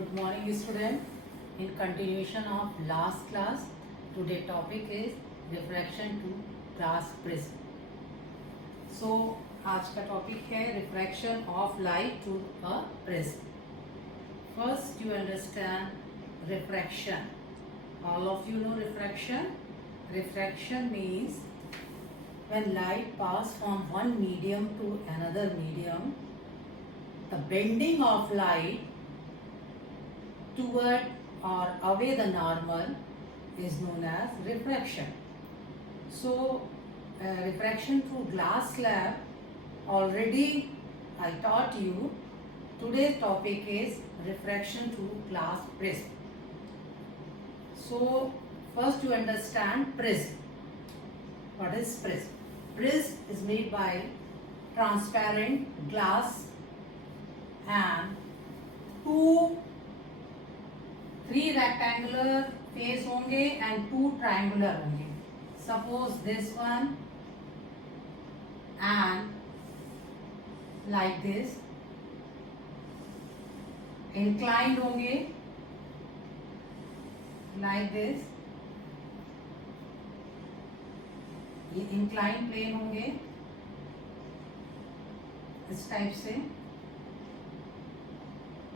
Good morning, student. In continuation of last class, today topic is refraction to glass prism. So आज का topic है refraction of light to a prism. First, you understand refraction. All of you know refraction. Refraction means when light passes from one medium to another medium, the bending of light toward or away the normal is known as refraction. So, refraction through glass slab already I taught you. Today's topic is refraction through glass prism. So, first you understand prism. What is prism? Prism is made by transparent glass and three rectangular face होंगे and two triangular होंगे. Suppose this one and like this inclined होंगे like this. ये inclined plane होंगे इस type से.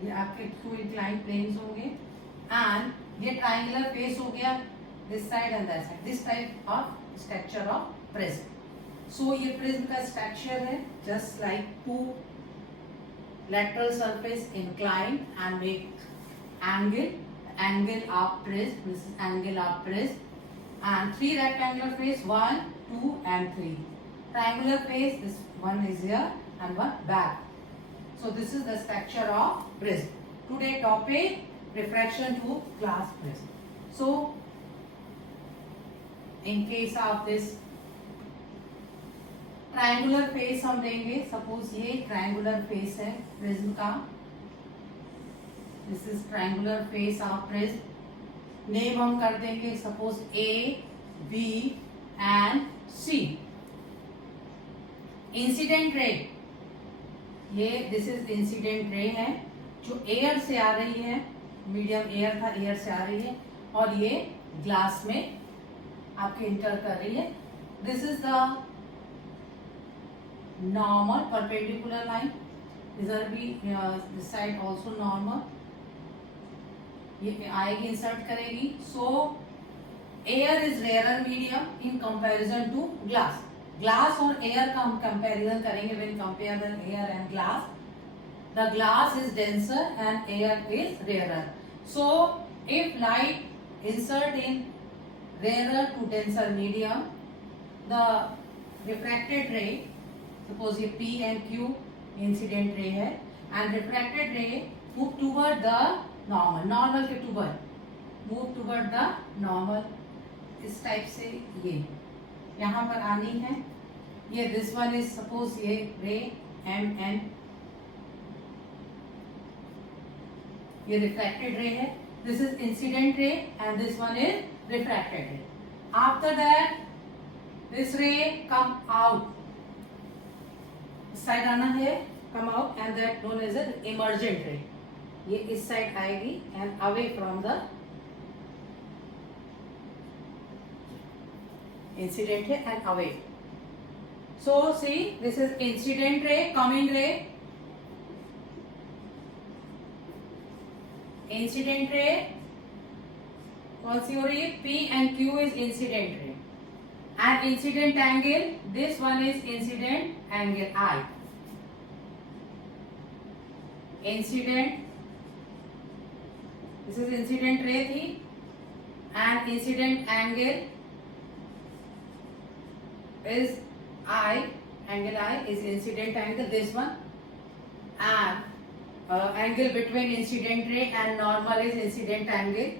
ये आपके to inclined planes होंगे and ये triangular face हो गया this side and that side. This type of structure of prism. So ये prism का structure है just like two lateral surface inclined and make angle of prism. This is angle of prism and three rectangular face 1, 2 and 3. Triangular face, this one is here and one back. So this is the structure of prism. Today topic refraction to glass prism. So in case of this triangular face हम देंगे. Suppose ये triangular face है prism का. This is triangular face of prism. Name हम कर देंगे suppose A, B and C. Incident ray. ये this is incident ray है जो एयर से आ रही है. मीडियम एयर था, एयर से आ रही है और ये ग्लास में आपके इंटर कर रही है. This is the normal perpendicular line. इधर भी दिस साइड आल्सो नॉर्मल. ये आएगी, इंसर्ट करेगी. So air is rarer medium in comparison to glass. Glass और एयर का हम कंपैरिजन करेंगे. When compare the air and glass, the glass is denser and air is rarer. So if light insert in rarer to denser medium, the refracted ray, suppose ये P and Q incident ray है and refracted ray move toward the normal के toward move toward the normal. इस type से ये यहाँ पर आनी है. ये this one is suppose ये ray MN, ये refracted ray है. This is incident ray and this one is refracted ray. After that this ray come out, इस साइड आना है, come out and that known as an emergent ray. ये इस side आएगी and away from the incident ray and away. So see, this is incident ray, coming ray. Incident ray कौन सी हो रही है? P and Q is incident ray and incident angle, this one is incident angle I. Incident, this is incident ray थी and incident angle is I, angle I is incident angle, this one, and angle between incident ray and normal is incident angle.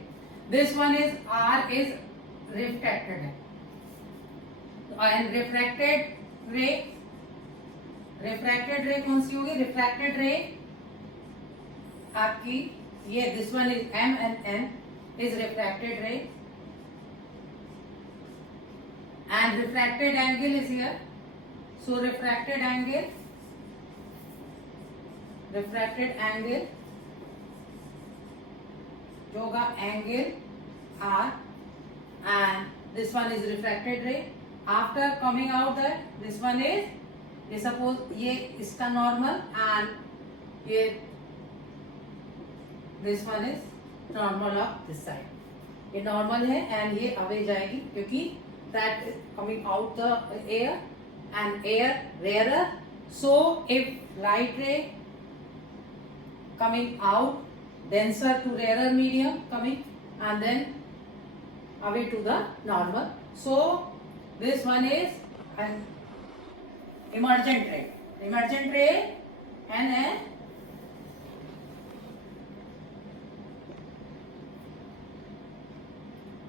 This one is R is refracted and refracted ray कौन सी होगी? refracted ray आपकी ये this one is M and N is refracted ray and refracted angle is here. So refracted angle जो होगा angle R, and this one is refracted ray. After coming out that this one is, ये suppose ये इसका normal and ये this one is normal of this side. ये normal है and ये away जाएगी क्योंकि that is coming out the air and air rarer. So if light ray coming out, denser to rarer medium coming and then away to the normal. So this one is an emergent ray. Emergent ray and a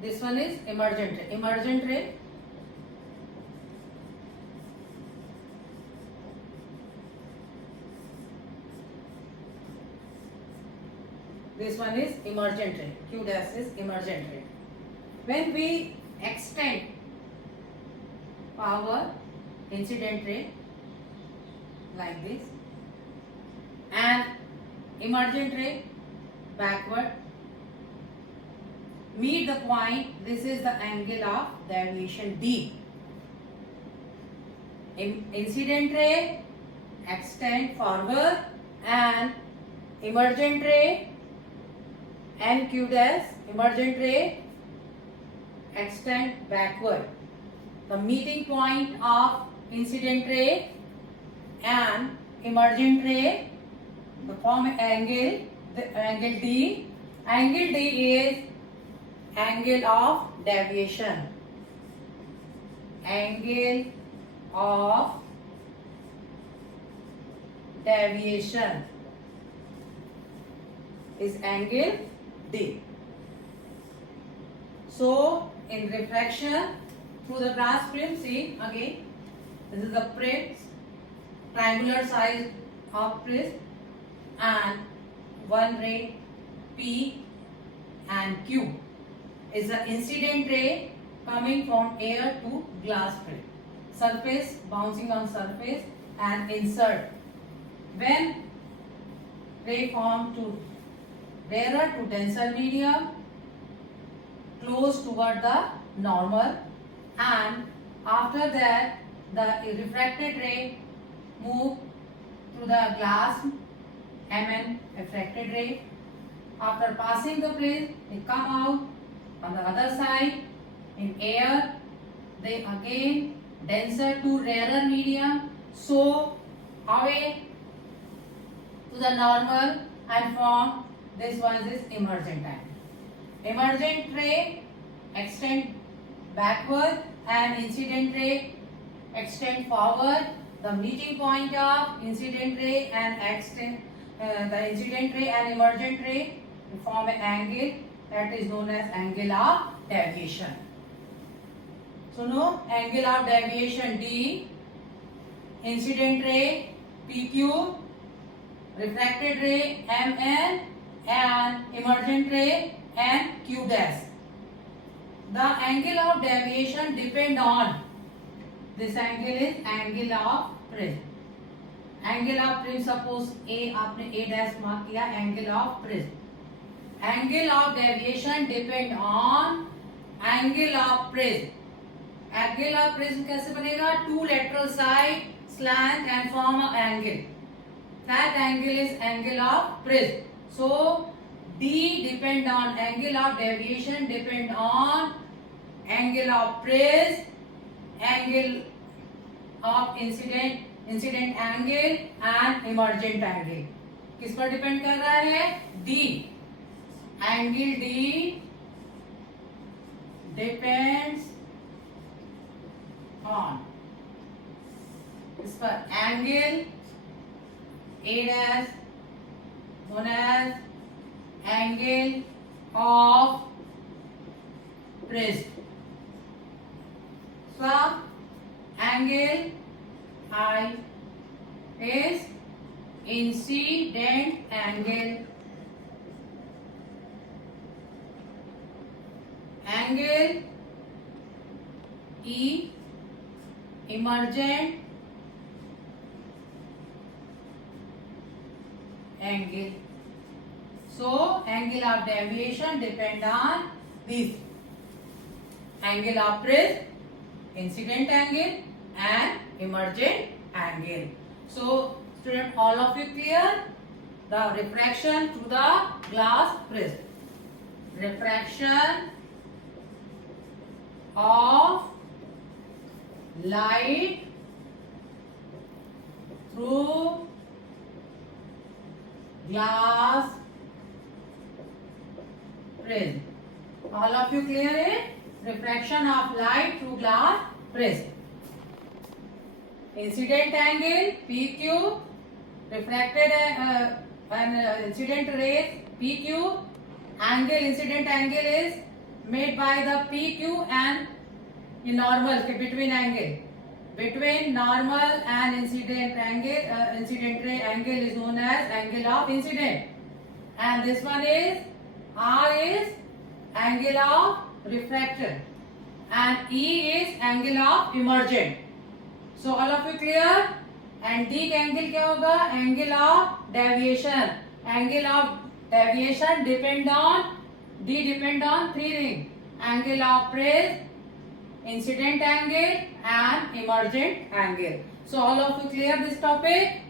this one is emergent ray. Emergent ray. This one is emergent ray. Q dash is emergent ray. When we extend power incident ray like this and emergent ray backward, meet the point, this is the angle of deviation D. Incident ray extend forward and emergent ray and Q dash emergent ray extend backward. The meeting point of incident ray and emergent ray, the form angle, the angle D. Angle D is angle of deviation. Angle of deviation is angle D. So in refraction through the glass film, see again, this is the prism, triangular size of prism, and one ray P and Q is the incident ray coming from air to glass plate. Surface bouncing on surface and insert. When ray form to rarer to denser medium, close toward the normal, and after that the refracted ray move through the glass Mn refracted ray. After passing the place, they come out on the other side in air. They again denser to rarer medium, so away to the normal and form this one is emergent angle. Emergent ray extend backward and incident ray extend forward. The meeting point of incident ray and the incident ray and emergent ray form an angle that is known as angle of deviation. So now angle of deviation D, incident ray PQ, refracted ray Mn, and emergent ray and Q dash. The angle of deviation depend on, this angle is angle of prism. Angle of prism, suppose A आपने A dash mark किया, angle of prism. Angle of deviation depend on angle of prism. Angle of prism कैसे बनेगा? Two lateral side slant and form an angle. That angle is angle of prism. So D depend on angle of deviation depend on angle of prism, angle of incident angle and emergent angle. किस पर depend कर रहा है? D. Angle D depends on इस पर angle A dash known as angle of prism. So angle I is incident angle. Angle E emergent angle. So angle of deviation depend on these: angle of prism, incident angle, and emergent angle. So student, all of you clear? The refraction through the glass prism. Refraction of light through glass prism. All of you clear it? Refraction of light through glass prism. Incident angle PQ, refracted incident rays PQ. Angle, incident angle is made by the PQ and normal between angle. Between normal and incident angle, incident ray angle is known as angle of incident. And this one is R is angle of refraction and E is angle of emergent. So all of you clear? And D angle क्या होगा? Angle of deviation. Angle of deviation depend on three things: angle of prism, incident angle, and emergent angle. So all of you clear this topic?